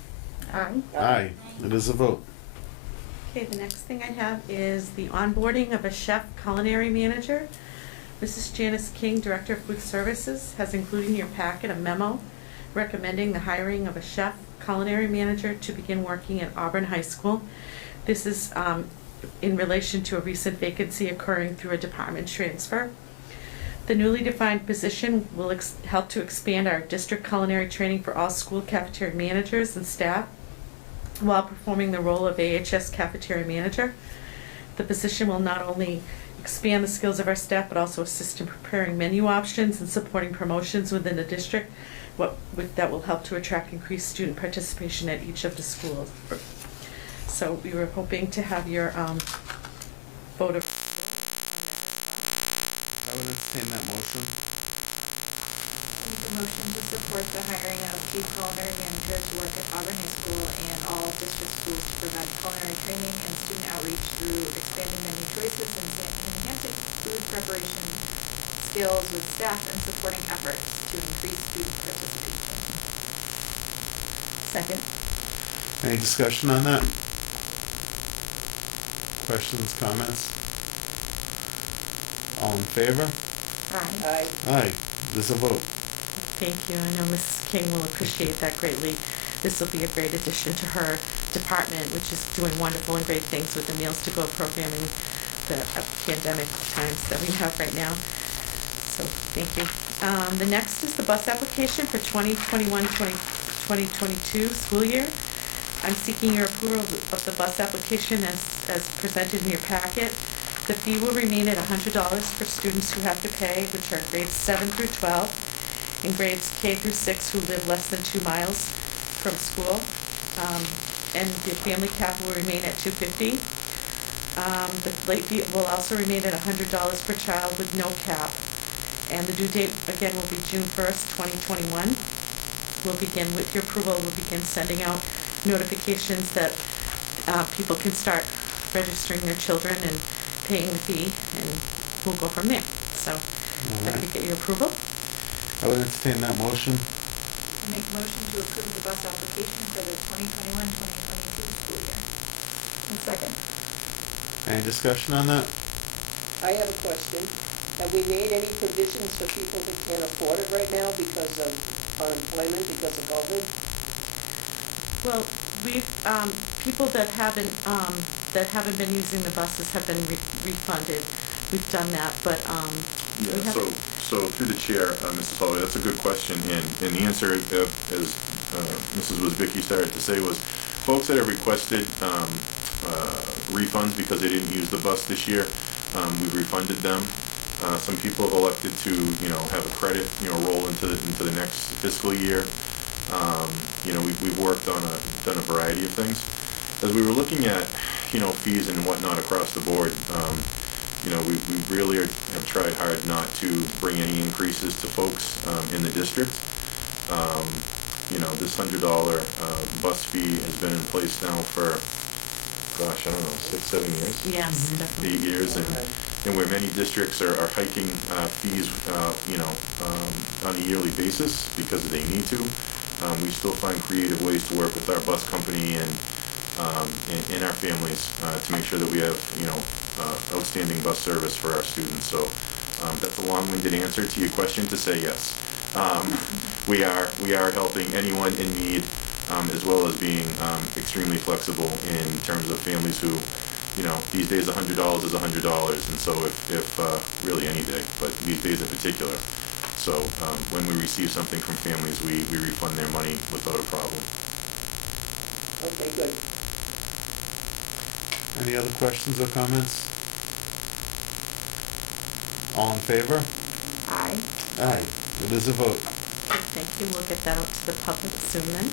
Aye. Aye. It is a vote. Okay, the next thing I have is the onboarding of a chef culinary manager. Mrs. Janice King, Director of Food Services, has included in your packet a memo recommending the hiring of a chef culinary manager to begin working at Auburn High School. This is in relation to a recent vacancy occurring through a department transfer. The newly defined position will help to expand our district culinary training for all school cafeteria managers and staff while performing the role of AHS cafeteria manager. The position will not only expand the skills of our staff, but also assist in preparing menu options and supporting promotions within the district. That will help to attract increased student participation at each of the schools. So we were hoping to have your vote of. I would entertain that motion. Make a motion to support the hiring of chief culinary manager to work at Auburn High School and all district schools to provide culinary training and student outreach through expanding menu choices and enhancing food preparation skills with staff and supporting efforts to increase student participation. Second. Any discussion on that? Questions, comments? All in favor? Aye. Aye. There's a vote. Thank you. I know Mrs. King will appreciate that greatly. This will be a great addition to her department, which is doing wonderful and great things with the Meals to Go program in the pandemic times that we have right now. So thank you. The next is the bus application for 2021-2022 school year. I'm seeking your approval of the bus application as presented in your packet. The fee will remain at $100 for students who have to pay, which are grades 7 through 12, and grades K through 6 who live less than 2 miles from school. And the family cap will remain at $250. The late fee will also remain at $100 per child with no cap. And the due date, again, will be June 1st, 2021. We'll begin, with your approval, we'll begin sending out notifications that people can start registering their children and paying the fee, and we'll go from there. So, if I could get your approval. I would entertain that motion. Make a motion to approve the bus application for the 2021-2022 school year. Second. Any discussion on that? I have a question. Have we made any provisions for people that can't afford it right now because of unemployment, because of COVID? Well, we've, people that haven't been using the buses have been refunded. We've done that, but, we Yeah, have. so through the chair, Mrs. Holloway, that's a good question, and the answer, as Mrs. Wozbicki started to say, was folks that have requested refunds because they didn't use the bus this year, we've refunded them. Some people have elected to, have a credit, roll into the next fiscal year. We've worked on done a variety of things. As we were looking at, fees and whatnot across the board, we really have tried hard not to bring any increases to folks in the district. This $100 bus fee has been in place now for, gosh, I don't know, 6-7 years? Yes, definitely. 8 years, and where many districts are hiking fees, on a yearly basis because they need to. We still find creative ways to work with our bus company and our families to make sure that we have, outstanding bus service for our students. So that's a long-winded answer to your question to say yes. We are helping anyone in need, as well as being extremely flexible in terms of families who, these days $100 is $100, and so if really any day, but these days in particular. So when we receive something from families, we refund their money without a problem. Okay, good. Any other questions or comments? All in favor? Aye. Aye. It is a vote. Perfect, thank you. We'll get that out to the public soon then.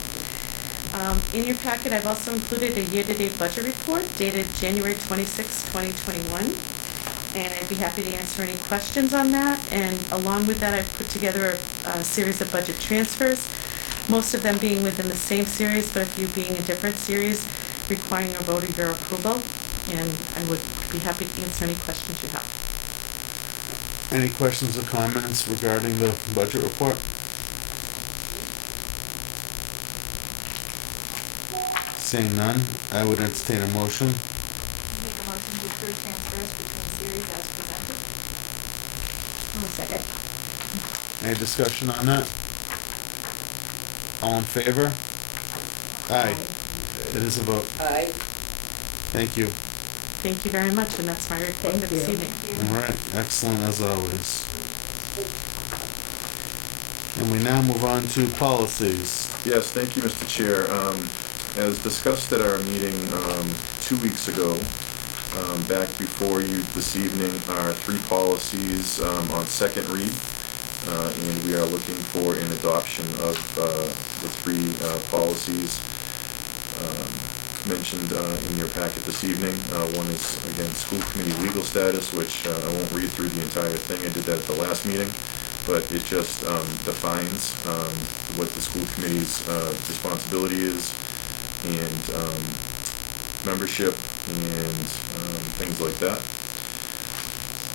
In your packet, I've also included a year-to-date budget report dated January 26, 2021. And I'd be happy to answer any questions on that. And along with that, I've put together a series of budget transfers, most of them being within the same series, but a few being a different series, requiring a vote of your approval. And I would be happy to answer any questions you have. Any questions or comments regarding the budget report? Seeing none, I would entertain a motion. Make a motion to approve transfers between series as presented. One second. Any discussion on that? All in favor? Aye. It is a vote. Aye. Thank you. Thank you very much, and that's my report for this evening. All right, excellent as always. And we now move on to policies. Yes, thank you, Mr. Chair. As discussed at our meeting 2 weeks ago, back before you this evening are 3 policies on second read, and we are looking for an adoption of the 3 policies mentioned in your packet this evening. One is, again, school committee legal status, which I won't read through the entire thing. I did that at the last meeting, but it just defines what the school committee's responsibility is, and membership and things like that.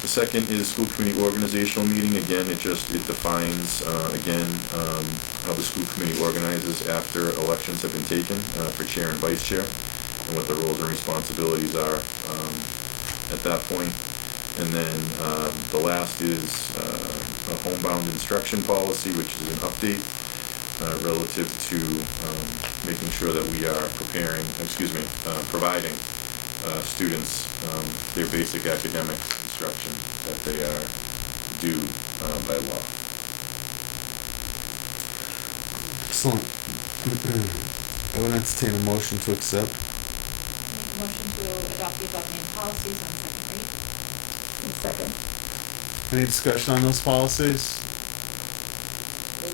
The second is school committee organizational meeting. Again, it defines how the school committee organizes after elections have been taken for chair and vice chair, and what the roles and responsibilities are at that point. And then the last is a homebound instruction policy, which is an update relative to making sure that we are providing students their basic academic instruction that they are due by law. Excellent. I would entertain a motion to accept. Motion to adopt the above named policies on second read. One second. Any discussion on those policies?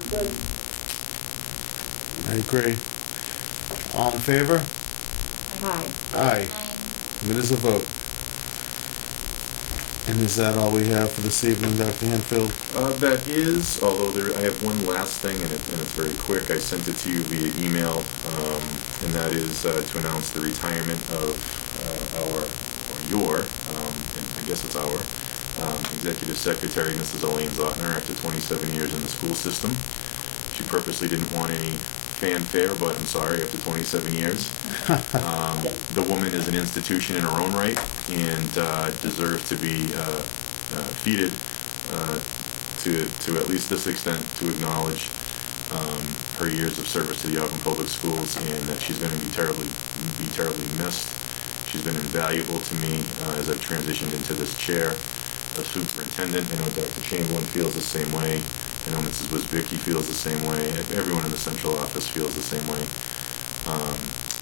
Good. I agree. All in favor? Aye. Aye. It is a vote. And is that all we have for this evening, Dr. Hanfield? That is, although I have one last thing, and it's very quick. I sent it to you via email, and that is to announce the retirement of your, and I guess it's our, Executive Secretary, Mrs. Elaine Zotner, after 27 years in the school system. She purposely didn't want any fanfare, but I'm sorry, after 27 years. The woman is an institution in her own right, and deserves to be feted to at least this extent, to acknowledge her years of service to the Auburn Public Schools, and that she's going to be terribly missed. She's been invaluable to me as I've transitioned into this chair of superintendent. I know Dr. Chamberlain feels the same way. I know Mrs. Wisbicki feels the same way. Everyone in the central office feels the same way.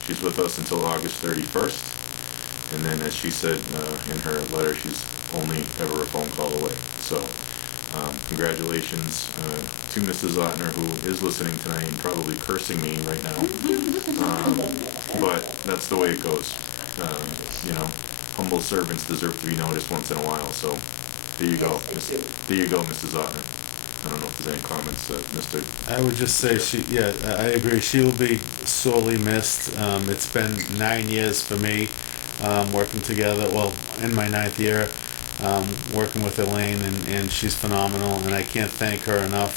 She's with us until August 31st, and then, as she said in her letter, she's only ever a phone call away. So, congratulations to Mrs. Zotner, who is listening tonight and probably cursing me right now. But that's the way it goes. Humble servants deserve to be noticed once in a while. So, there you go. There you go, Mrs. Zotner. I don't know if there's any comments, Mr. I would just say I agree. She will be sorely missed. It's been 9 years for me working together. Well, in my 9th year, working with Elaine, and she's phenomenal. And I can't thank her enough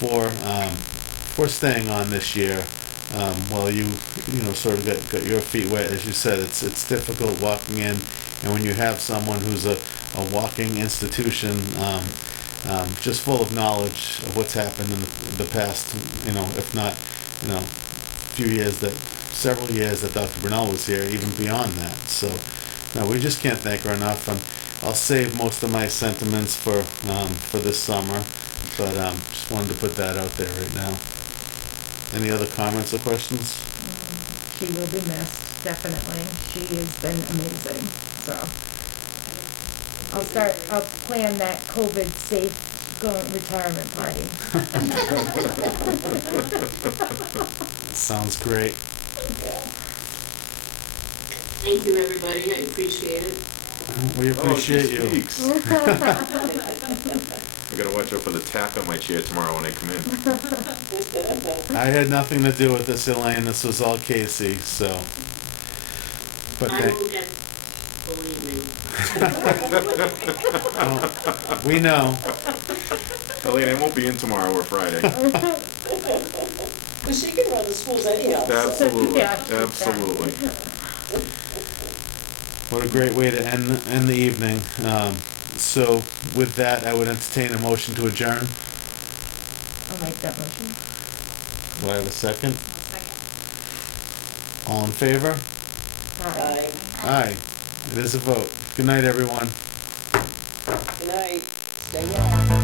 for staying on this year. While you sort of got your feet wet, as you said, it's difficult walking in, and when you have someone who's a walking institution. Just full of knowledge of what's happened in the past, if not, several years that Dr. Brunel was here, even beyond that. So, no, we just can't thank her enough. I'll save most of my sentiments for this summer, but just wanted to put that out there right now. Any other comments or questions? She will be missed, definitely. She has been amazing, so. I'll plan that COVID safe going retirement party. Sounds great. Thank you, everybody, I appreciate it. We appreciate she you. speaks. I gotta watch out for the tack on my chair tomorrow when I come in. I had nothing to do with this, Elaine. This was all Casey, so. But I thank- will get, believe me. well, we know. Elaine, I won't be in tomorrow or Friday. Well, she can run the schools anyhow, so. Absolutely, Yeah, absolutely. What a great way to end the evening. So with that, I would entertain a motion to adjourn. I'll make that motion. Do I have a second? All in favor? Bye. Aye. It is a vote. Good night, everyone. Good night. Stay well.